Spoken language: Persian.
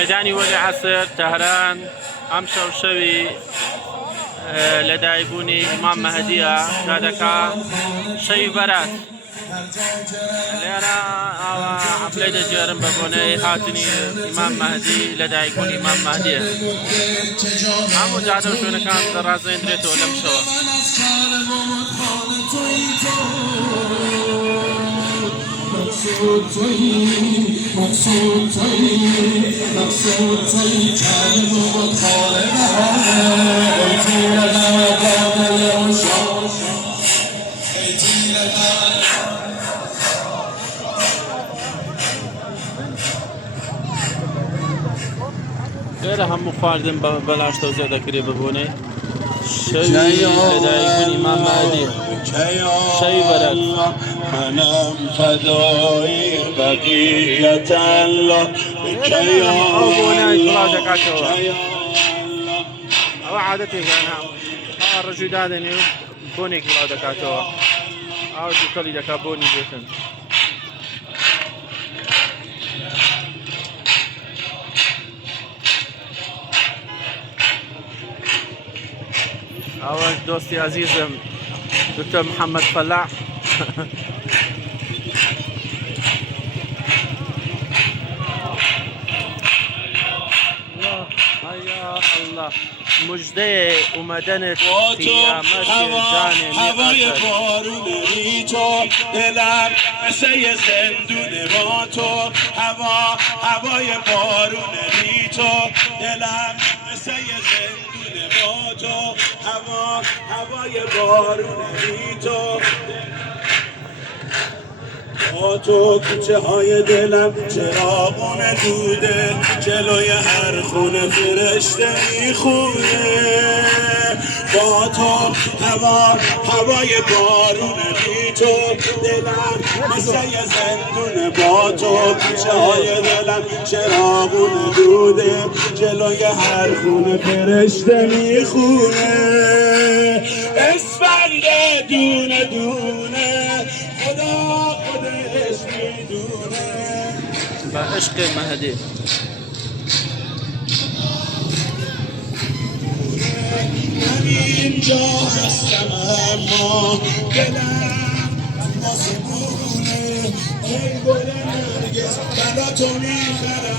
مەیدانی وەلی عەسر تەهران ئەم شەوشەوی لەدایکبوونی ئیمام مەهدیە کاتەکە شەوی بەرات لێرە ئاوا حەفلەی دەجێڕن بە بۆنەی هاتنی ئیمام مەهدی لەدایکبوونی ئیمام مەهدیە هەموو جادە و شوێنەکان دەڕازێنرێتەوە لەم شەوە مقصود تویی کرد و خاله بهاره ای تیر قدر اون شاش ای تیر غير هم خواردن بلاش توزیع دکری ببونه شوی لدایکبوونی ئیمام مەهدی شەوی بەرات منم فدای بقیت الله بکی ئەوە عادەتێکانە ڕژوی دادێنێ و بۆنێکی بڵاو دەکاتەوە ئاو دووکەڵی دەکات بۆنی بێتن ئەوە دۆستی عەزیزم دکتۆر محەممەد فەلاح الله مجده اومدنت قیامت جان هوای بارون ری تو دلم مثل زندون با تو هوای بارون ری تو دلم مثل زندون با تو هوای بارون ری تو با تو کوچه های دلم چراغون دوده جلوی هر خونه فرشته میخونه با تو هوای بارون بی تو دلم مثل یه زندونه با تو کوچه های دلم چراغون دوده جلوی هر خونه فرشته میخونه اسفند دونه دونه خدا با عشق مهدی اینجا هستم اما دلم واسه بونه ای گل نرگس برا تو میخرم